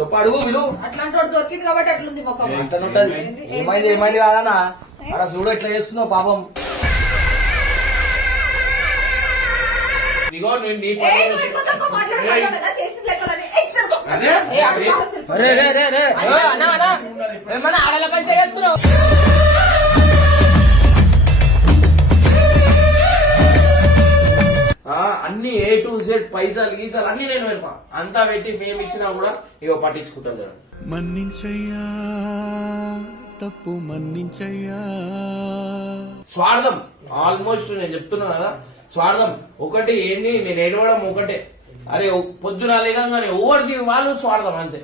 చెప్పు అడుగు విలు అట్లాంటి వాడు దొరికింది కాబట్టి అట్లుంది ముఖం. ఎంత ఉంటది ఏమైంది కాదన్నా అలా చూడు ఎట్లా చేస్తున్నావు పాపం. ఇదిగో నేను నీ ఏ, పని నువ్వు ఎక్కువ తక్కువ మాట్లాడుతున్నావు కదా, చేసిన లెక్కలని. ఏ, సరుకు. అదే ఏ, అక్కడ కావాలి సరుకు. ఏమన్నా ఆడల పని చేస్తున్నావు? అన్ని A to Z పైసలు గీసాలు అన్ని నేను పెడతా. అంతా పెట్టి ఫేమ్ ఇచ్చినా కూడా ఇగో పట్టించుకుంటాను. మన్నించయ్యా తప్పు మన్నించయ్యా. స్వార్థం ఆల్మోస్ట్ నేను చెప్తున్నా కదా, స్వార్థం ఒకటి ఏంది, నేను ఏడవడం ఒకటే. అరే పొద్దున లేకంగానే ఎవరికి వాళ్ళు స్వార్థం అంతే.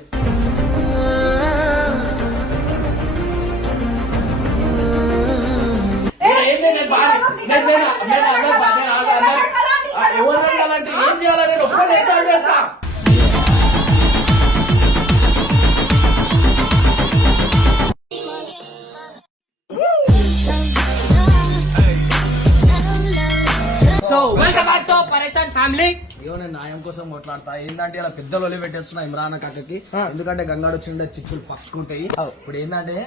ఎవరు అడగాలంటే ఏం చేయాలని ఒక్కడే ఏర్పాటు చేస్తా. సో వెల్కమ్ బ్యాక్ టు పరేషాన్ ఫ్యామిలీ. ఇగో నేను న్యాయం కోసం మాట్లాడతా. ఏంటంటే ఇలా పెద్దలు ఒలి పెట్టేస్తున్నా ఇమ్రాన్ అక్కకి. ఎందుకంటే గంగాడు వచ్చిండే చిచ్చులు పక్కుంటాయి. ఇప్పుడు ఏంటంటే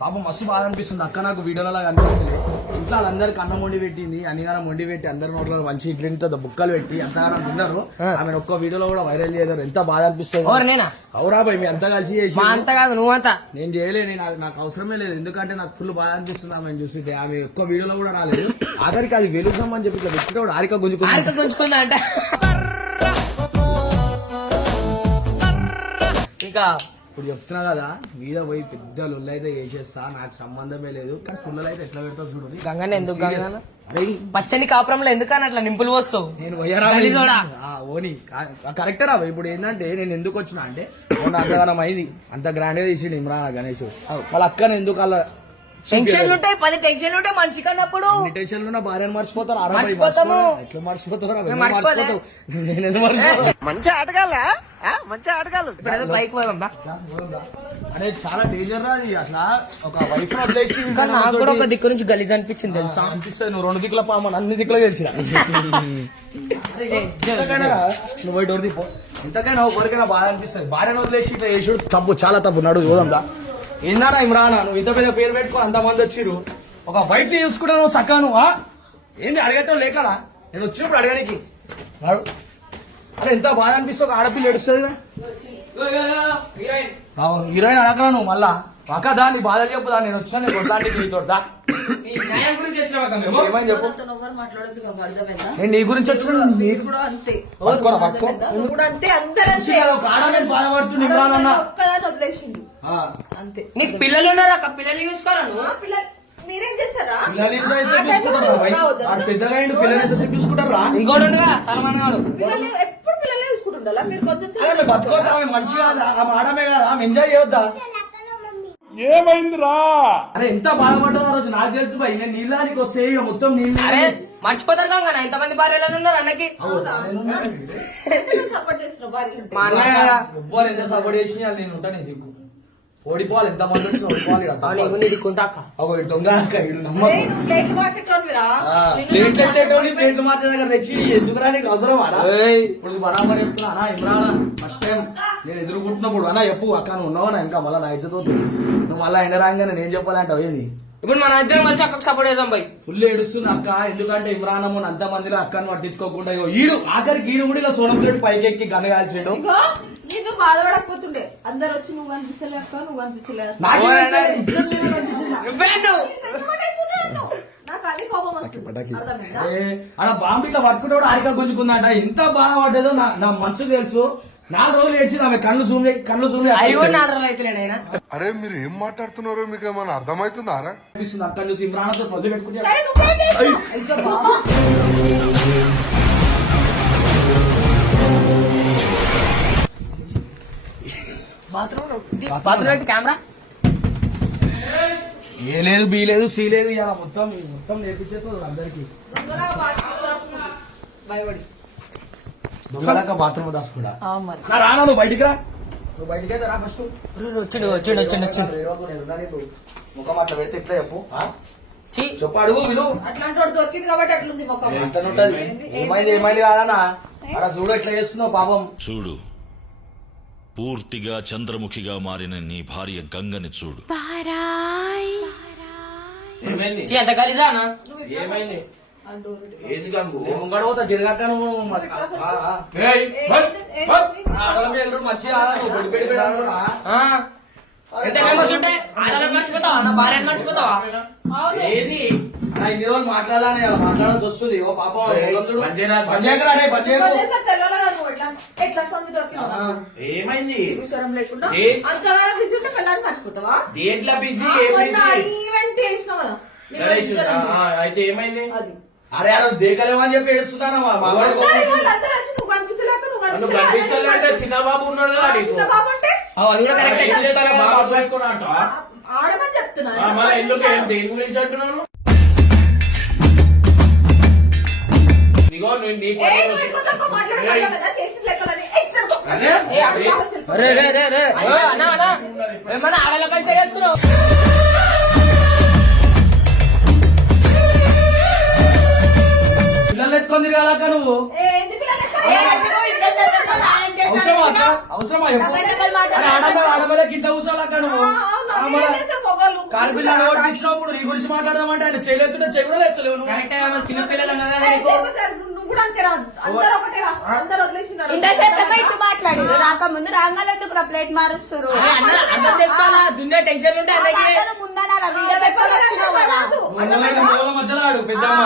పాపం మస్తు బాధ అనిపిస్తుంది. అక్క నాకు వీడియోలో కనిపిస్తుంది. ఇంట్లో వాళ్ళందరికి అన్నం వండి పెట్టింది, అన్నిగానం వండి పెట్టి అందరి నోట్లో మంచి ఇడ్లీతో బుక్కలు పెట్టి అంతగానం తిన్నారు. ఆమె ఒక్క వీడియోలో కూడా వైరల్ చేయలేరు. ఎంత బాధ అనిపిస్తుంది. నేనా అవురా భయ్, మీ అంతా కలిసి చేసి. అంత కాదు నువ్వంతా. నేను చేయలేను, నాకు అవసరమే లేదు. ఎందుకంటే నాకు ఫుల్ బాధ అనిపిస్తుంది ఆమె చూస్తుంటే. ఆమె ఒక్క వీడియోలో కూడా రాలేదు. ఆఖరికి అది వెలుగుదామని చెప్పి ఇట్లా వ్యక్తి కూడా ఆరిక గుంజుకుందా అంటే ఇంకా ఇప్పుడు చెప్తున్నా కదా, మీద పోయి పెద్ద లొల్లు అయితే చేసేస్తా. నాకు సంబంధమే లేదు. కానీ పుల్లలు అయితే ఎట్లా పెడతా చూడు. గంగన్న ఎందుకు గంగన్న పచ్చని కాపురంలో ఎందుకని అట్లా నింపులు పోస్తావు? నేను ఓని కరెక్టే రా. ఇప్పుడు ఏంటంటే నేను ఎందుకు వచ్చినా అంటే మొన్న అంతగానం అయింది, అంత గ్రాండ్ గా తీసిండు ఇమ్రాన్ గణేష్. వాళ్ళ అక్కని ఎందుకు అలా టెన్షన్లు ఉంటాయి, 10 టెన్షన్లు ఉంటాయి మనిషి కన్నప్పుడు. టెన్షన్లు భార్యను మర్చిపోతారు. మర్చిపోతాము. ఎట్లా మర్చిపోతారు? మంచి ఆటగాళ్ళ మంచి ఆటగాళ్ళు. బైక్ పోదా అరే చాలా డేంజర్ రా అది. అట్లా ఒక వైఫ్ వదిలేసి నాకు కూడా ఒక దిక్కు నుంచి గలీజ్ అనిపించింది తెలుసా. అనిపిస్తుంది. నువ్వు 2 దిక్కుల పామని అన్ని దిక్కులో గెలిచిన. నువ్వు డోర్ దిపో. ఎంతకైనా ఒకరికైనా బాధ అనిపిస్తుంది. భార్యను వదిలేసి ఇట్లా చేసుడు తప్పు, చాలా తప్పు. నడు చూద్దాందా. ఏందారా ఇమ్రానా, నువ్వు ఇంత పెద్ద పేరు పెట్టుకో అంతమంది వచ్చిరు. ఒక వైఫ్ ని చూసుకుంటా నువ్వు సక్కా నువ్వా? ఏంది అడగటం లేకడా? నేను వచ్చినప్పుడు అడగడానికి నాడు. అరే ఎంత బాధ అనిపిస్తుంది. ఒక ఆడపిల్ల ఏడుస్తుంది. హీరోయిన్ అడగరా నువ్వు మళ్ళా. అక్కదా నీ బాధలు చెప్పుదా. నేను వచ్చాను, నేను కొట్లాంటికి నీ తోడదా. ఏమని చెప్పు. ఎవరు మాట్లాడొద్దు గంగ, అర్థమైందా? నేను నీ గురించి వచ్చిన మీరు కూడా అంతే. నువ్వు కూడా అంతే, అందరూ అంతే. ఒక ఆడమే బాధపడుతుంది ఇమ్రాన్ అన్న. ఒక్కదాన్ని వదిలేసింది అంతే. నీకు పిల్లలు ఉన్నారా? పిల్లల్ని చూసుకోరా నువ్వు? పిల్లలు మీరేం చేస్తారా? పిల్లలు ఎంతసేపు చూసుకుంటారా? పెద్దగా పిల్లలు ఎంతసేపు చూసుకుంటారా? ఇంకోటి ఉండగా సల్మాన్ గారు పిల్లలు ఎప్పుడు పిల్లలే చూసుకుంటుండాలా? మీరు కొంచెం బతుకోతా మనిషి కాదా? ఆమె ఆడమే కదా? ఆమె ఎంజాయ్ చేయొద్దా? ఏమైందిరా? అరే ఎంత బాధపడ్డా రోజు నాకు తెలుసు భయ్. నేను నీళ్ళకి వస్తే ఇక మొత్తం నీళ్ళు. అరే మర్చిపోతారు కాగా ఇంతమంది భార్యలు ఉన్నారు అన్నకి. సపోర్ట్ చేస్తున్నావు భార్య. మా అన్నయ్య కదా. ఎవ్వరు ఎంత సపోర్ట్ చేసినా నేను ఉంటాను. దిక్కు ఓడిపోవాలి. ఎంత మంది వచ్చినా ఓడిపోవాలి. దిక్కుంటా దొంగ ప్లేట్లు మార్చేటోనివిరా. ప్లేట్లు మార్చే దగ్గర తెచ్చి ఎందుకురా నీకు అవసరమారా? ఇప్పుడు బరాబర్ చెప్తున్నా అన్నా ఇమ్రాన్. ఫస్ట్ టైం నేను ఎదుర్కొంటున్నప్పుడు అన్నా చెప్పు అక్క నువ్వు ఉన్నావా ఇంకా మళ్ళీ నా ఇజ్జత్ అవుతుంది. నువ్వు మళ్ళీ ఎండ రాగానే నేను చెప్పాలంటావు ఏది? ఇప్పుడు మన ఇద్దరం మంచి అక్కకు సపోర్ట్ చేద్దాం బై. ఫుల్ ఏడుస్తుంది అక్క. ఎందుకంటే ఇమ్రాన్ అమ్మని అంత మందిలో అక్కను పట్టించుకోకుండా ఈడు ఆఖరికి ఈడు కూడా ఇలా సోనం తోటి పైకెక్కి గనగాల్చాడు. నేను బాధపడకపోతుండే. అందరు వచ్చి నువ్వు కనిపిస్తలే అక్క, నువ్వు కనిపిస్తలే. నాకు అది కోపం వస్తుంది. అలా బాంబు ఇట్లా పట్టుకుంటే కూడా ఆరిక గుంజుకుందంట. ఎంత బాధపడ్డదో నా మనసు తెలుసు. 4 రోజులు ఏడ్చింది ఆమె. కళ్ళు చూడే 5 రోజులు అయితే. అరే మీరు ఏం మాట్లాడుతున్నారో మీకు ఏమైనా అర్థమవుతుందా? అనిపిస్తుంది అక్కడ చూసి ఇమ్రాన్తో పొద్దు పెట్టుకుంటే కెమెరా ఏ లేదు, బి లేదు, సి లేదు. ఇలా మొత్తం నేర్పించేస్తుంది అందరికి. భయపడి దొంగలాగా బాత్రూమ్ దాచుకుంటా. రానా నువ్వు బయటికి రా. నువ్వు బయటికి అయితే రా ఫస్ట్. ముఖం అట్లా పెడితే ఇట్లా చెప్పు. చెప్పు అడుగు విలు. అట్లాంటి వాడు దొరికింది కాబట్టి అట్లుంది ముఖం. ఎంత ఉంటది? ఏమైంది కాదన్నా? అలా చూడు ఎట్లా చేస్తున్నావు పాపం. చూడు పూర్తిగా చంద్రముఖిగా మారిన నీ భార్య గంగని చూడు. ఏమైంది అంత కలిసానా ఏమైంది ఏది గంగు ముంగడ పోతా జరిగాక నువ్వు మరి. ఏయ్, బట్, బట్. ఆడవాళ్ళ మీద ఎదురు మంచిగా నువ్వు బెడి బెడి బెడి అంటున్నా. ఎంత ఫేమస్ ఉంటే ఆడలకు మర్చిపోతావా నా భార్యను మర్చిపోతావా? ఏది అలా ఇన్ని రోజులు మాట్లాడాలని అలా మాట్లాడాల్సి వస్తుంది. ఓ పాపం చూడు. బంజేరా, బంజేకరా రే, బంజేకు. ఎట్లా స్వామి దొరికినావా? ఏమైంది విషయం లేకుండా ఏ? అంతగానో బిజీ ఉంటే పిల్లల్ని మర్చిపోతావా? దేంట్లో బిజీ ఈవెంట్ చేసినావు కదా నీకు అయితే ఏమైంది అది అరే అలా దేకలేమని చెప్పి ఏడుస్తున్నాను మా వాడి కోసం. వాళ్ళందరూ వచ్చి నువ్వు కనిపిస్తలేక నువ్వు నువ్వు కనిపిస్తానంటే చిన్న బాబు ఉన్నాడు కదా నీకు చిన్న బాబు అంటే అది కూడా కరెక్ట్. ఏం చేస్తారా బాబు పెట్టుకున్నా అంటావా? ఆడమని చెప్తున్నాను మళ్ళీ ఎందుకు దేని గురించి అంటున్నాను ఇగో నేను నీ పని అదే రే రే రే రే అన్నా అన్నా ఏమన్నా ఆడల పని చేస్తున్నావు? పిల్లలు ఎత్తుకొని తిరగాలక్క నువ్వు. అవసరమా అక్క? అవసరమా చెప్పు. అరే ఆడపిల్ల గింత కూర్చోాలక్క నువ్వు. కానిపిల్ల ఇచ్చినప్పుడు నీ గురించి మాట్లాడదామంటే ఆయన చేయలేస్తుంటే చెవి కూడా ఎత్తలేవు నువ్వు. కరెక్ట్ గా చిన్న పిల్లలు అన్నా కదా నీకు. ఇంతసేపు మాట్లాడి రాకముందు రాగాలు ఎందుకు ప్లేట్ మారుస్తారు అరే అన్న అర్థం చేసుకోవాలా దున్నే టెన్షన్ ఉంటే అన్నకి ముందలైన మూల మధ్యలో ఆడు పెద్దమ్మ.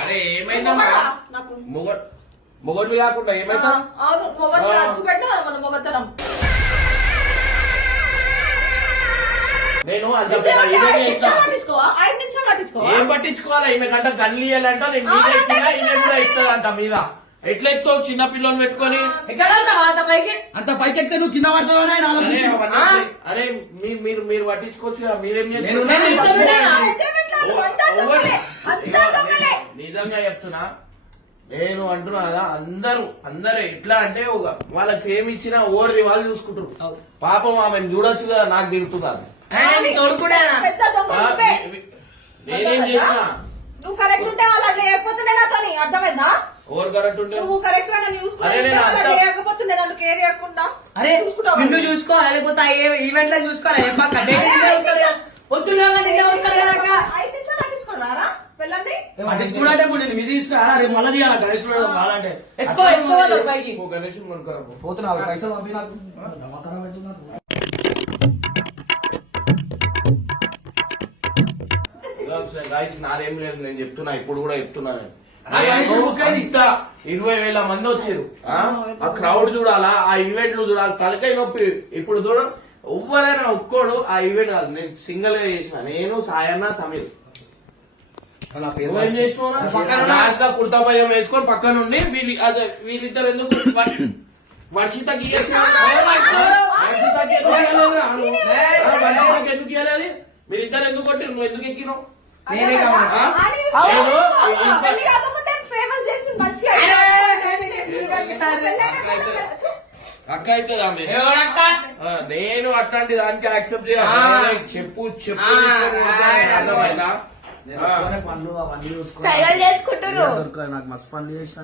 అరే ఏమైందమ్మా మొగడు కాకుండా ఏమైతా నేను ఏం పట్టించుకోవాలా ఈమె గంట గన్లు ఇయ్యాలంట నేను మీద ఎక్కినా ఈమె కూడా ఎక్కుతుందంట మీద ఎట్లా ఎక్కుతావు చిన్న పిల్లలు పెట్టుకొని ఎక్కడ అంత పైకి అంత పైకెక్తే నువ్వు కింద పడతావని ఆయన అరే, ఆలోచించు. అవన్నీ అరే మీరు మీరు పట్టించుకోవచ్చు కదా, మీరేం నేను చేస్తారు ఉన్నాను, నిజంగా చెప్తున్నా నేను అంటున్నా కదా అందరూ ఎట్లా అంటే వాళ్ళకి ఏమి ఇచ్చినా ఓడిది వాళ్ళు చూసుకుంటారు. పాపం ఆమెను చూడొచ్చు కదా, నాకు తిరుగుతుందా నేనేం చేసినా నువ్వు కరెక్ట్ ఉంటే వాళ్ళు అట్లా లేకపోతుండే నాతో అర్థమైందా? ఓవర్ కరెక్ట్ ఉంటే నువ్వు కరెక్ట్ గా నన్ను అరే నేను అంతా- లేకపోతుండే నన్ను కేర్ చేయకుండా అరే నిన్ను చూసుకోవాలి లేకపోతే ఈవెంట్ లో చూసుకోవాలి పొద్దున్న నిన్నే వస్తాడు కదా అక్క. అయితే పట్టించుకున్నారా పిల్లల్ని పట్టించుకున్నాడే ఇప్పుడు నేను మీద తీసుకురా రేపు మళ్ళీ తీయాలి గణేష్ కావాలంటే ఎత్తుకోవాలి పైకి గణేష్ కొనుక్కరా పోతున్నావు పైసలు పంపి నాకు నమ్మకం పెట్టుకున్నారు. గాయస్ నాదేం లేదు, నేను చెప్తున్నా ఇప్పుడు కూడా చెప్తున్నా నేను. ఆ గణేష్ బుక్ అయింది. ఇంత 20,000 మంది వచ్చారు. ఆ క్రౌడ్ చూడాలా, ఆ ఈవెంట్లు చూడాలి, తలకాయ నొప్పి. ఇప్పుడు చూడ ఎవ్వరైనా ఒక్కోడు ఆ ఈవెంట్ కాదు, నేను సింగిల్ గా చేసిన, నేను సాయన్న సమీర్. నా పేరు నువ్వేం చేసినావు? లాస్ట్ గా కుర్తా పైజామా వేసుకొని పక్కన ఉండి వీళ్ళిద్దరు ఎందుకు వర్షితకి వర్షితకి ఎందుకు ఇవ్వలేదు? మీరిద్దరు ఎందుకు కొట్టి నువ్వు ఎందుకు ఎక్కినావు? నేనే కావాలి. ఫేమస్ చేసి మంచిగా అక్క అయితే ఆమె ఎవరక్క? నేను అట్లాంటి దానికి యాక్సెప్ట్ చేయాలి. చెప్పు అర్థమైందా? నేను ఒక్కనే పనులు అవన్నీ చూసుకున్నా. చర్యలు చేసుకుంటారు దొరకలేదు, నాకు మస్తు పనులు చేసిన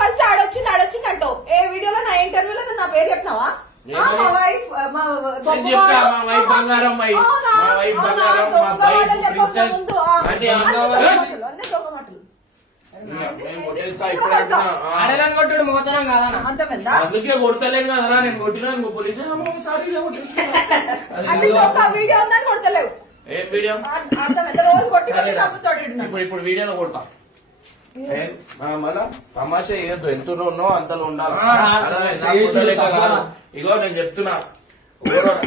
ఫస్ట్ ఆడొచ్చింది అంటావు. ఏ వీడియోలో నా ఇంటర్వ్యూలో నా పేరు చెప్పినావా? మా వైఫ్ నేను చెప్తా, మా వైఫ్ బంగారం, మా వైఫ్ బంగారం, మా వైఫ్ ప్రిన్సెస్ అంటే మేము కొట్టేస్తా ఇప్పుడు అంటున్నా. ఆడలని కొట్టుడు మోతనం కాదన్న. అర్థమైందా? అందుకే కొడతలేను కదరా నేను కొట్టినా పోలీసు సారీ వీడియో ఉందని కొడతలేవు. ఏం వీడియో అర్థమైందా? రోజు కొట్టి కొట్టి చంపుతాడు ఈడు నన్ను. ఇప్పుడు వీడియోలో కొడతా. మళ్ళా తమాషా చేయొద్దు, ఎంతలో ఉన్నావు అంతలో ఉండాలి. అర్థమైందా? కొట్టలేక కాదు. ఇగో నేను చెప్తున్నా,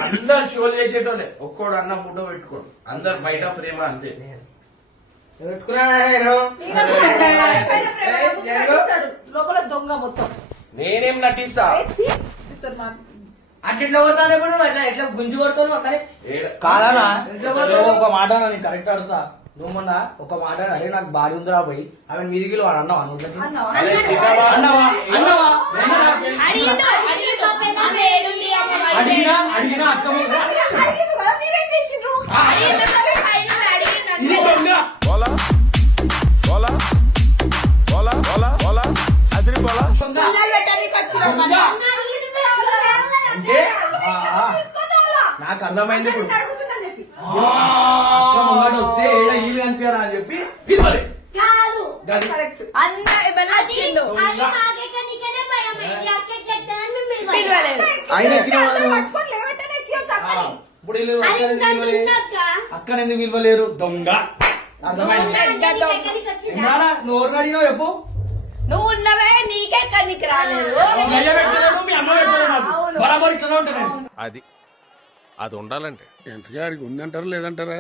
అందరు షోలు చేసేటోళ్ళే, ఒక్కోడు అన్న ఫోటో పెట్టుకోడు, అందరు బయట ప్రేమ అంతే. లోపల దొంగ మొత్తం నేనేం నటిస్తా? అట్లా పోతాను ఇప్పుడు అట్లా ఎట్లా గుంజు కొడతాను అక్కడే కాదనా ఒక మాట నేను కరెక్ట్ అడుగుతా. నువ్వు మొన్న ఒక మాట అరే నాకు భార్య ఉందిరా పోయి ఆమె మీదికి వాడు అన్నావా నువ్వు? అరే చిన్నవా? అన్నవా? అన్నవా? అడిగినా అక్క ముందు అడిగింది కదా, మీరేం చేసిండ్రు? ఇది దొంగ. పిల్లలు పెట్టడానికి వచ్చినాం మళ్ళా. అంటే నాకు అర్థమైంది ఇప్పుడు. అడుగుతున్నా చెప్పి. అక్క ముంగట వస్తే ఏడ ఈలు కనిపించారా అని చెప్పి పిలవలే. కాదు గది. కరెక్ట్. అన్న ఎవరు వచ్చిండు? అది మాకెక్కడికనే భయం అయింది. అక్కడికి ఎక్కదని మేము పిలవలేదు. ఆయన ఎక్కిన వాళ్ళు. పట్టుకొని లేవటనే ఎక్కియం చక్కని. ఇప్పుడు వీళ్ళు అది అక్కడ ఎందుకు పిలవలే? తిన్నాక అక్కడ ఎందుకు పిలవలేరు? దొంగ. అర్థమైంది. ఎక్కడికి వచ్చిందా? ఇమ్రానా, నువ్వు ఎవరు అడిగినావు చెప్పు. నువ్వు ఉన్నవే నీకే కన్నికి రాలేదు. అయ్య పెట్టలేడు, మీ అమ్మ పెట్టలేడు నాకు. అవును. బరాబర్ ఇట్లనే ఉంటాను నేను. అది ఉండాలంటే ఎంతగా ఆడికి ఉందంటారా లేదంటారా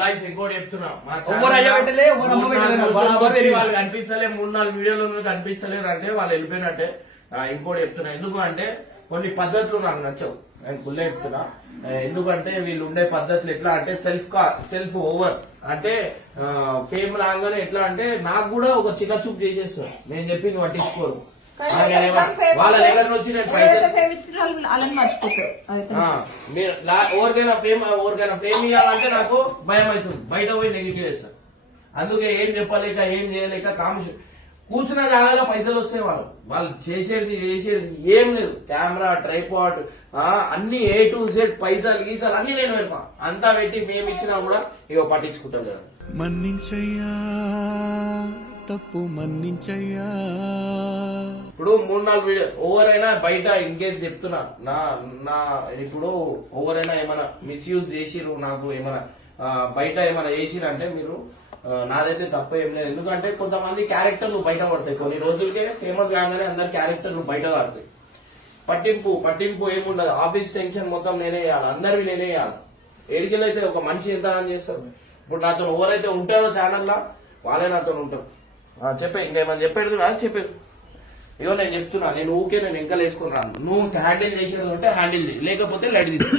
guys, ఇంకోటి చెప్తున్నా మా ఎవరు అయ్య పెట్టలే, ఎవరు అమ్మ పెట్టలేదు. బరాబర్ వచ్చి వాళ్ళు కనిపిస్తలే 3-4 వీడియోలు కనిపిస్తలేరు అంటే వాళ్ళు వెళ్ళిపోయినట్టే. ఇంకోటి చెప్తున్నా, ఎందుకు అంటే కొన్ని పద్ధతులు నాకు నచ్చవు. నేను ఫుల్ చెప్తున్నా, ఎందుకంటే వీళ్ళు ఉండే పద్ధతులు ఎట్లా అంటే సెల్ఫ్ ఓవర్ అంటే ఫేమ్ రాగానే ఎట్లా అంటే నాకు కూడా ఒక చిన్న చూపు చేసేస్తారు. నేను చెప్పింది పట్టించుకోరు. వాళ్ళ దగ్గర వచ్చి నేను పైసలు వాళ్ళని మర్చిపోతారు. ఎవరికైనా ఫేమ్ ఇవ్వాలంటే నాకు భయం అవుతుంది. బయట పోయి నెగిటివ్ చేస్తారు. అందుకే ఏం చెప్పలేక ఏం చేయలేక కామిషన్ కూర్చున్న జాగాలో పైసలు వస్తాయి. వాళ్ళు చేసేది ఏం లేదు. కెమెరా, ట్రైపాడ్ అన్ని A to Z పైసలు గీసాలు అన్ని నేను పెడతా. అంతా పెట్టి ఫేమ్ ఇచ్చినా కూడా ఇక పట్టించుకుంటాను. మన్నించయ్యా తప్పు మన్నించయ్యా. ఇప్పుడు 3-4 వీడియో ఎవరైనా బయట ఇన్ కేసు చెప్తున్నా నా ఇప్పుడు ఎవరైనా ఏమైనా మిస్యూజ్ చేసిరు, నాకు ఏమైనా బయట ఏమైనా చేసిరంటే మీరు నాదైతే తప్ప ఏం లేదు. ఎందుకంటే కొంతమంది క్యారెక్టర్లు బయట పడతాయి. కొన్ని రోజులకే ఫేమస్ కాగానే అందరి క్యారెక్టర్లు బయట పడతాయి. పట్టింపు ఏముండదు. ఆఫీస్ టెన్షన్ మొత్తం నేనే చేయాలి, అందరివి నేనే చేయాలి. ఏడికెళ్ళైతే ఒక మనిషి ఎంత అని చేస్తారు. ఇప్పుడు నాతో ఎవరైతే ఉంటారో ఛానల్లో వాళ్ళే నాతో ఉంటారు. చెప్పే ఇంకేమన్నా చెప్పేది కాదు, చెప్పేది ఇగో నేను చెప్తున్నా. నేను నేను ఇంకా వేసుకుని రాను. నువ్వు హ్యాండిల్ చేసేది ఉంటే హ్యాండిల్ చేయి, లేకపోతే లైట్ తీసుకో.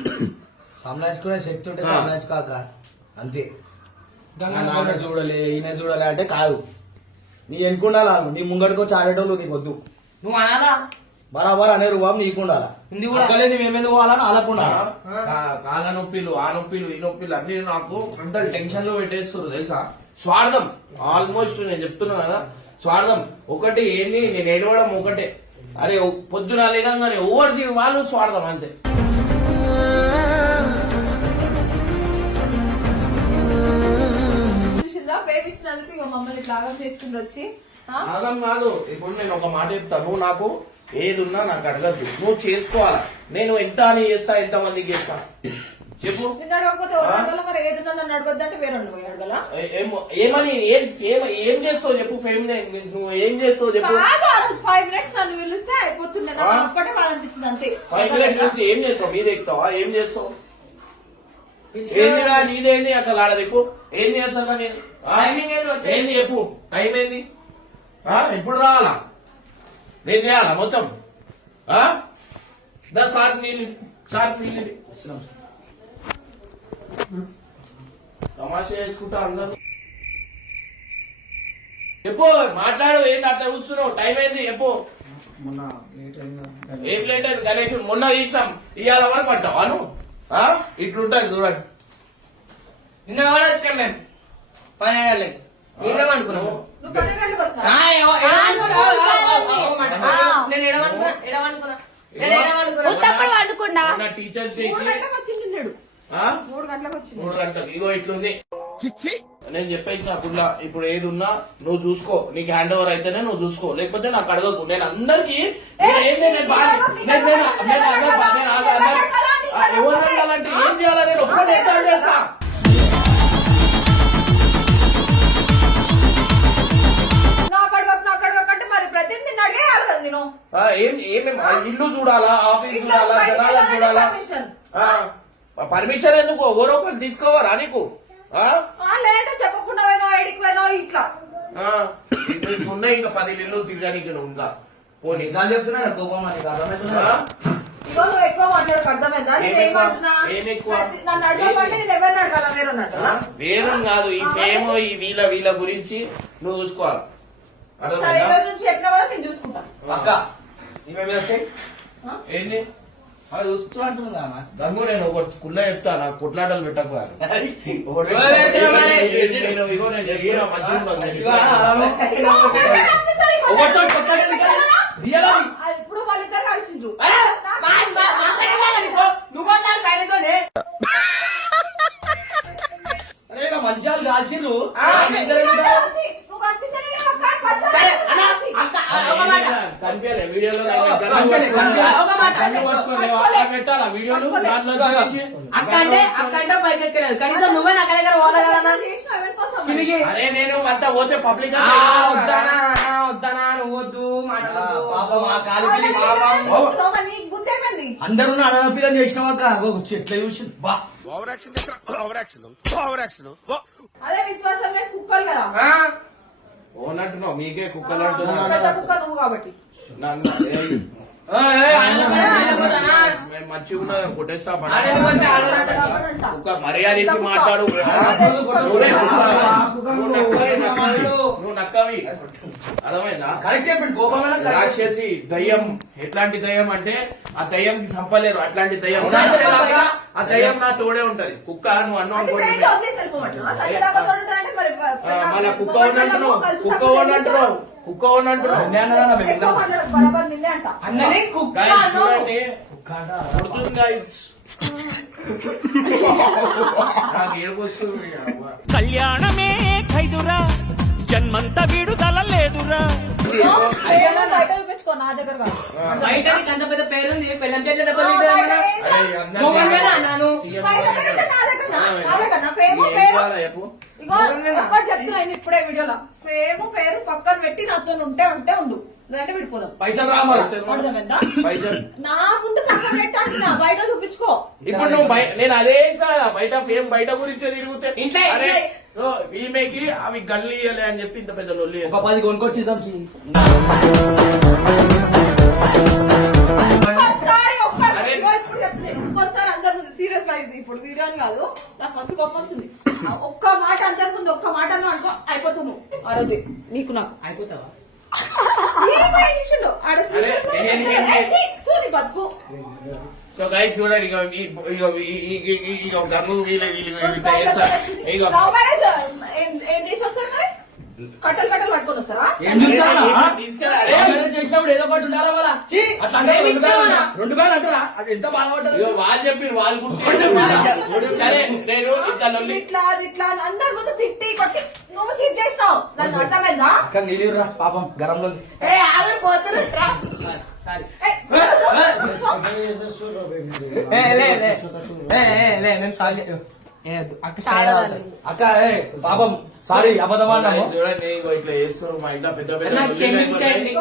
సంలాచుకునే శక్తి ఉంటే సంలాచుకోక అంతే. నాన్న చూడలే, ఈయన చూడలే అంటే కాదు. నీ ఎన్నుకుండాలా, నీ ముంగడికి వచ్చి ఆడేటోళ్ళు నీకు వద్దు. నువ్వు అనాలా బరాబర్ అనే రూపం నీకుండాలా. అక్కలేదు మేమేందుకు పోవాలని అలాకుండా కాళ్ళ నొప్పిలు, ఆ నొప్పిలు, ఈ నొప్పిలు అన్ని నాకు మెంటల్ టెన్షన్ లో పెట్టేస్తారు తెలుసా. స్వార్థం ఆల్మోస్ట్ నేను చెప్తున్నా కదా, స్వార్థం ఒకటి ఏంది. నేను ఏడవడం ఒకటే. అరే పొద్దున లేకంగానే ఎవరిది వాళ్ళు స్వార్థం అంతే. ఫేమ్ ఇచ్చినందుకు ఇక మమ్మల్ని త్యాగం చేస్తుండ్రు వచ్చి. ఆగం కాదు. ఇప్పుడు నేను ఒక మాట చెప్తాను, నువ్వు నాకు ఏది ఉన్నా నాకు అడగద్దు, నువ్వు చేసుకోవాలా. నేను ఎంత అని చేస్తా, ఎంత మందికి చేస్తా చెప్పు. నిన్ను అడగకపోతే అడగల, మరి ఏదన్నా నన్ను అడగొద్దంటే వేరే పోయి అడగల. ఏమని ఏం చేస్తావు చెప్పు. ఫేమ్ నువ్వు ఏం చేస్తావు చెప్పు. 5 minutes నన్ను పిలిస్తే అయిపోతుండే. నాకు ఒక్కటే బాధ అనిపించింది అంతే. 5 minutes నుంచి ఏం చేస్తావు? మీద ఎక్కుతావా? ఏం చేస్తావు? ఏందిగా నీదేంది అసలు ఆడ దిక్కు ఏంది అసలు? నేను ఏంది చెప్పు. టైం ఏంది? ఇప్పుడు రావాలా? నేను చేయాలా మొత్తం? సార్ నీళ్ళు తమాషా చేసుకుంటా అందరూ. చెప్పు, మాట్లాడు. ఏంది అట్లా కూర్చున్నావు? టైం ఏంది చెప్పు. ఏం లేట్ అయింది గణేష్? మొన్న తీసినాం, ఇవాళ వరకు పట్టావా నువ్వు? ఇట్లుంటది చూడండి. నిన్న ఎవరు వచ్చినాం మేము 12 గంటలకి. ఏమనుకున్నావు? నువ్వు 12 గంటలకు వస్తావా? నేను ఎడవనుకున్నా. ఉత్తప్పుడు వండుకున్నా. మొన్న టీచర్స్ డే 3 గంటలకు వచ్చిండు. 3 గంటలకు వచ్చిండు. 3 గంటలకు. ఇగో ఇట్లుంది. నేను చెప్పేసిన పుల్ల. ఇప్పుడు ఏది ఉన్నా నువ్వు చూసుకో. నీకు హ్యాండ్ ఓవర్ అయితేనే నువ్వు చూసుకో, లేకపోతే నాకు అడగకు. నేను అందరికి ఏంది ఎవరు అడగాలంటే ఏం చేయాలా? నేను ఒక్కడే ఎంత చేస్తా. నాకు అడగకంటే మరి ప్రతిదీ అడిగేయాలి కదా నేను. ఇల్లు చూడాలా, ఆఫీస్ చూడాలా, జనాలు చూడాలా. పర్మిషన్ ఎందుకు? ఎవరో ఒకరు తీసుకోవరా నీకు? లేదంటే చెప్పకుండా ఎడికి పోయినో ఇట్లా ఉన్నాయి. ఇంకా 10 ఇల్లు తిరగడానికి నువ్వు ఇంకా పోనీ చెప్తున్నా కోపం అని ఎక్కువ మాట్లాడక అర్థమైందా? నేనేమంటున్నా, నన్ను అడగమంటే నేను ఎవరిని అడగాల? వేరు కాదు. ఈ ఫేమ్ ఈ వీళ్ళ గురించి నువ్వు చూసుకోవాలి. ఈ రోజు నుంచి చెప్పిన వరకు నేను చూసుకుంటా. అక్క ఇవే ఏంది అవి చూస్తూ అంటున్నా అన్న. గంగు నేను ఒక కుళ్ళ చెప్తా నాకు కొట్లాటలు పెట్టకపోయారు నేను ఇగో నేను చెప్పిన మంచిగా ఉండదు. ఒకటితో కొట్లాడేది కాదు. రియల్ అది. ఇప్పుడు వాళ్ళిద్దరు కలిసిండ్రు నువ్వు కొట్టాడు ఆయనతోనే. అరే ఇలా మంచి వాళ్ళు కాల్చిర్రు. నువ్వు కనిపిస్తలేవు అక్క, పచ్చ- సరే అన్న అక్క ఒక మాట. కనిపించలే వీడియోలో పెట్టాలా వీడియోలు దాంట్లో చూసి? అక్క అంటే పైకి ఎక్కలేదు. కనీసం నువ్వే నా దగ్గర పోదా కదా చేసినావు ఎవరి కోసం? తిరిగి అరే నేను అంతా పోతే పబ్లిక్ వద్దానా నువ్వు వద్దు మాటలు పాపం ఆ కాలికి పాపం. లోపల నీకు బుద్ధి అయిపోయింది. అందరూ అడనపిల్లని చేసినావాక ఎట్లా చూసి బా over action over action over action అదే విశ్వాసం లేని కుక్కలు కదా. ఓనంటున్నావు మీకే కుక్కలు పెద్ద అంటున్నావు కుక్క నువ్వు కాబట్టి. నన్ను మేము మంచిగా ఉన్నది కొట్టేస్తా ఒక మర్యాద ఇచ్చి మాట్లాడు నువ్వు నక్కవి అర్థమైందా? కరెక్ట్ చెప్పండి కోపంగా రాక్షసి దయ్యం ఎట్లాంటి దయ్యం అంటే ఆ దయ్యం చంపలేరు అట్లాంటి దయ్యం ఆ దయ్యం నా తోడే ఉంటది. కుక్క నువ్వు అన్నం అంటే ఇప్పుడు అనుకోండి ఏంటో వదిలేసి వెళ్ళిపోమంటున్నావా? సత్యదాకా తోడుంటానంటే మరి మన కుక్క ఉన్నంటున్నావు కుక్క ఉన్నంటున్నావు కుక్క ఉన్నంటున్నావు ఎక్కువ మాట్లాడకు, బరాబర్ నిన్నే అంట. అన్నని కుక్క Guys, అను. చూడండి కొడుతుంది guys. నాకు ఏడుపు వస్తుంది అవ్వ. కళ్యాణమే ఖైదురా జన్మంత విడుదల లేదురా ఏమో బయట చూపించుకో, నా దగ్గర కాదు. బయట నీకు అంత పెద్ద పేరుంది పెళ్ళం చెల్లె దెబ్బలు బయట అరే, అందరినీ మొగన్నేనా నాను? సీఎం బయట పెడితే నా దగ్గర నా దగ్గర నా ఫేము ఏం పేరు. కావాలా చెప్పు? ఇగో ఒక్కటి చెప్తున్నాను ఇప్పుడే వీడియోలో, ఫేము పేరు పక్కన పెట్టి నాతో ఉంటే ఉండు, లేదంటే విడిపోదాం. పైసలు రావాలి. అర్థమైందా? పైసలు నా ముందు పక్కన పెట్టాలి, నా బయట చూపించుకో. ఇప్పుడు నువ్వు నేను అదే ఇస్తా బయట ఏం బయట గురించే తిరుగుతే ఇంట్లో అరే ఈమెకి అవి గల్లు ఇయ్యలే అని చెప్పి ఇంత పెద్ద లొల్లి ఒక 10 కొనుక్కొచ్చి సంచి. ఒక్కసారి అరే. ఇగో ఇప్పుడు చెప్తున్నాను, ఇంకోసారి అందరి ముందు సీరియస్ గా ఇది ఇప్పుడు వీడియో అని కాదు, నాకు ఫస్ట్ కోపం వస్తుంది. ఒక్క మాట అందరి ముందు ఒక్క మాట అన్నావు అనుకో అయిపోతున్నావు ఆ రోజు నీకు నాకు. అయిపోతావా? అరే, బతుకు సో గైస్ చూడండి ఇక గమ్ము ఇట్లా చేస్తారు ఇక లవ్ మ్యారేజ్ ఏం చేసి వస్తారు మరి? కట్టలు పట్టుకొని వస్తారా? ఏం చూస్తారా? తీసుకెళ్ళి అరే మ్యారేజ్ చేసినప్పుడు ఏదో ఒకటి ఉండాలా వాళ్ళ? ఛీ, అట్లా అంటే ప్రేమించే వాళ్ళ? 2 బ్యాగులు అంటారా? అది ఎంత బాధపడ్డది. ఇక వాళ్ళు చెప్పి వాళ్ళు గుర్తు సరే నేను ఇంత లొల్లి ఇట్లా అని అందరి ముందు తిట్టి కొట్టి నువ్వు చీట్ చేసినావు, నన్ను అర్థమైందా? అక్క నీళ్ళురా పాపం గరంలో. ఏ ఆగరు పోతురు సారీ. లే మేము సారీ అక్క సారీ అక్క పాపం సారీ అబద్ధం అన్నాము. చూడండి ఇగో ఇట్లా చేస్తారు మా ఇంట్లో పెద్ద పెద్ద నాకు క్షమించండి.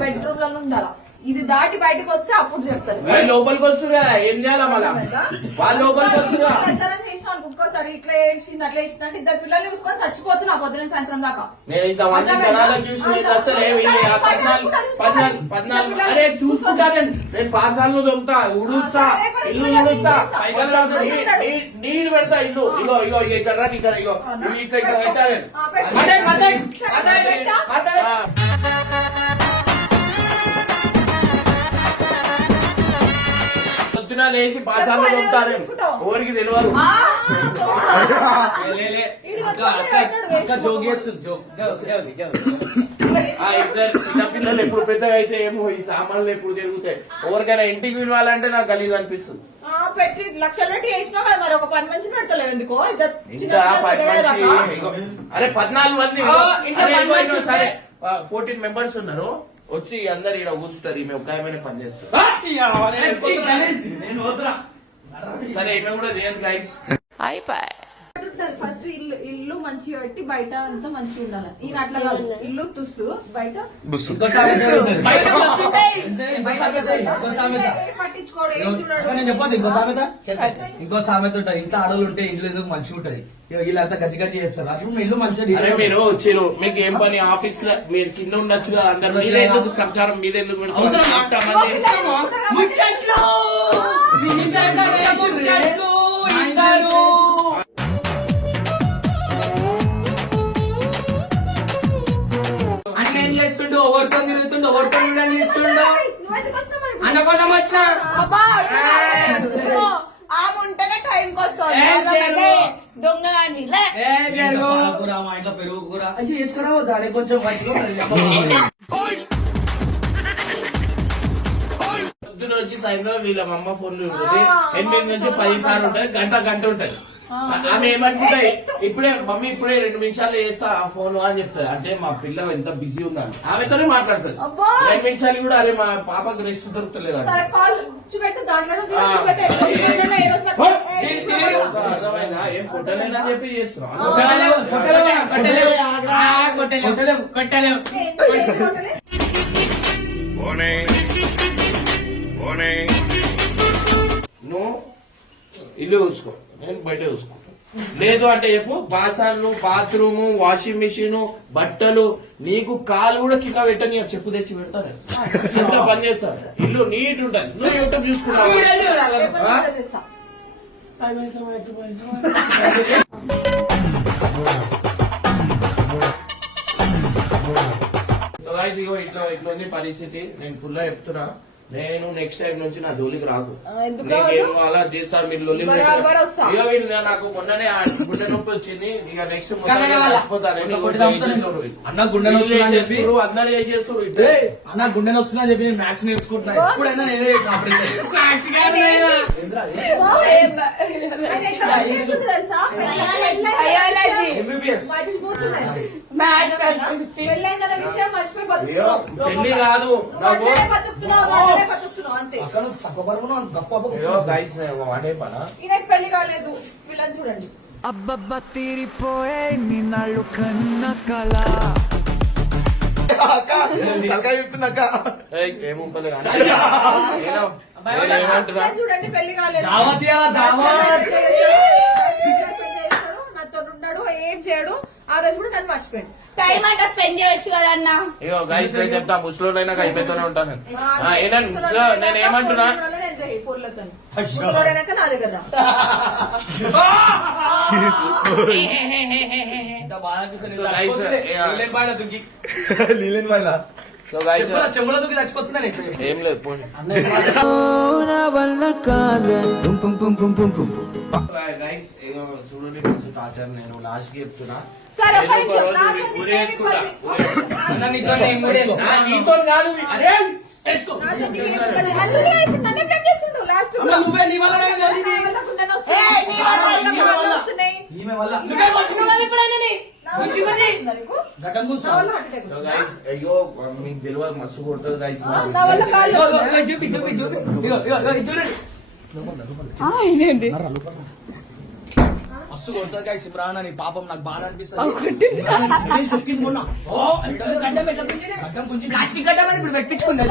బెడ్రూమ్ లలో ఉండాలా, ఇది దాటి బయటకు వస్తే అప్పుడు చెప్తాను. వాళ్ళు లోపలికి వస్తారు కదా ఏం చేయాలా మళ్ళా వాళ్ళు లోపలికి వస్తున్నా ప్రచారం చేసినాను ఇంకోసారి ఇట్లా వేసింది అట్లా వేసింది అంటే ఇద్దరు పిల్లల్ని చూసుకొని చచ్చిపోతున్నా పొద్దున సాయంత్రం దాకా. నేను ఇంతమంది జనాలను చూసి అసలు పద్నాలుగు అరే చూసుకుంటాను నేను పాసాలను దొంగతా ఉడుస్తా ఇల్లు ఉడుస్తా నీళ్ళు పెడతా ఇల్లు ఇగో ఇగో ఇక్కడ రా ఇక్కడ ఇగో ఇట్లా ఇక్కడ పెట్టాలి పొద్దున లేచి పాసాలను దొంగతాను ఎవరికి తెలియదు అక్క జోక్ చేస్తుంది జోక్. ఆ ఇద్దరు చిన్నపిల్లలు ఎప్పుడు పెద్దగా అయితే ఏమో ఈ సామాన్లు ఎప్పుడు తిరుగుతాయి ఎవరికైనా ఇంటికి విడవాలంటే నాకు గలీజ్ అనిపిస్తుంది పెట్టి లక్షలు పెట్టి వేసినావు కదా మరి ఒక 10 మంది పెడతలేవు ఎందుకో ఇద్దరు ఇంకా 10 మంది ఇగో, అరే 14 మంది ఇగో. అరే ఇగో, ఇగో, సరే 14 మెంబర్స్ ఉన్నారు వచ్చి అందరు ఇక్కడ కూర్చుంటారు ఈమె ఒక ఆమెనే పని చేస్తారు నేను వద్దురా. సరే ఈమె కూడా చేయదు గైస్ ఫస్ట్ ఇల్లు మంచిగా పెట్టి బయట అంతా మంచిగా ఉండాలి. ఈయన అట్లా కాదు, ఇల్లు తుస్సు బయట ఇంకో సామెత ఉంటుంది. బయట వస్తుంటాయి. ఇంకో సామెత ఏం పట్టించుకోడు, ఏం చూడడు. నేను చెప్పదు ఇంకో సామెత. ఇంకో సామెత ఉంటుంది, ఇంట్లో ఆడలు ఉంటే ఇంట్లో ఎందుకు మంచిగా ఉంటది. వీళ్ళంతా గజ్జి గజ్జి చేస్తారు, అది మీ ఇల్లు మంచిగా అరే మీరు వచ్చిరు మీకు ఏం పని ఆఫీస్ లో మీరు కింద ఉండొచ్చు కదా అందరు మీదే ఎందుకు సంసారం మీదే ఎందుకు పెడుతున్నారు? ముచ్చట్లు ముచ్చట్లు ఇద్దరు అట్లా ఏం చేస్తుండు ఎవరితో తిరుగుతుండు ఎవరితో చేస్తుండు. నువ్వెందుకు కోసం వచ్చిన అబ్బా, ఆమె ఉంటేనే టైంకి వస్తుంది దొంగగాన్ని లే. కూర మా ఇంట్లో పెరుగు కూర అయ్యి వేసుకురా దాని కొంచెం మంచిగా పొద్దున వచ్చి సాయంత్రం వీళ్ళ అమ్మ ఫోన్లు ఉంటుంది 8 నుంచి 10 సార్లు ఉంటాయి, గంట ఉంటుంది. ఆమె ఏమంటుంటాయి, ఇప్పుడే మమ్మీ ఇప్పుడే 2 నిమిషాలు చేస్తా ఆ ఫోన్ అని చెప్తాది. అంటే మా పిల్ల ఎంత బిజీ ఉందని ఆమెతోనే మాట్లాడుతుంది. 2 నిమిషాలు కూడా అరే మా పాపకు రెస్ట్ దొరుకుతలేదు అని. సరే కాల్ చూపెట్టు, దాంట్లో అర్థమైందా? ఏం పుట్టలేదని చెప్పి చేస్తున్నాం. నువ్వు ఇల్లు చూసుకో, నేను బయట చూసుకో. లేదు అంటే చెప్పు, బాసాన్లు, బాత్రూము, వాషింగ్ మిషన్, బట్టలు, నీకు కాలు కూడా కింద పెట్టని చెప్పు తెచ్చి పెడతాను. అంత పని చేస్తాను. ఇల్లు నీట్ ఉంటుంది. నువ్వు యూట్యూబ్ చూసుకున్నావు. ఇట్లా ఉంది పరిస్థితి. నేను ఫుల్గా చెప్తున్నా, నేను నెక్స్ట్ టైం నుంచి నా జోలికి రాకు. నీకేం అలా చేస్తారు మీరు లొల్లి నాకు మొన్ననే గుండె నొప్పి వచ్చింది. ఇక నెక్స్ట్ అన్న గుండె చేసేస్తారు, అందరూ చేసేస్తారు. అన్న గుండె వస్తుందని చెప్పి నేను మ్యాథ్స్ నేర్చుకుంటున్నా. ఎప్పుడైనా నేనే చేసిన ఆపరేషన్. పెళ్లి కాదు నాకు గైస్ వాడే పనా. ఈయనకి పెళ్లి కాలేదు, పిల్లని చూడండి. అబ్బబ్బ తీరిపోయే నిన్నాళ్ళు కన్న కళ ఏముంపలే ఏమంటున్నా చూడండి, పెళ్లి కాలేదు. చేస్తాడు, నాతో ఉన్నాడు, ఏం చేయడు. ఆ రోజు కూడా నన్ను మర్చిపోయాడు. టైం అంటే స్పెండ్ చేయొచ్చు కదా అన్న. ఇగో గైస్ నేను చెప్తా, ముసలోడైనా అయిపోతూనే ఉంటాను. నేను ఏమంటున్నా, ముసలోడైనాక నా దగ్గర రా. చెంబుల దుక్కి చచ్చిపోతున్నా. ఏం లేదు పోనీ. గైస్ ఏదో చూడండి, కొంచెం టార్చర్. నేను లాస్ట్ కి చెప్తున్నా, సరే, ఏదో ఒక రోజు ఊరేసుకుంటా. నీతో కాదు, అరే వేసుకో. నన్ను బ్లేమ్ చేస్తుండు లాస్ట్ లో. నువ్వే నీ వల్ల ఈమె వల్ల గడ్డం కూర్చో. గైస్ అయ్యో మీకు తెలియదు, మస్తు కొడుతుంది గైస్. నా వల్ల కాదు. మస్తు కొడుతుంది గైస్ ఇమ్రాన్ అని. పాపం నాకు బాధ అనిపిస్తుంది. గడ్డం కొంచెం ప్లాస్టిక్ గడ్డ ఇప్పుడు పెట్టించుకుంది.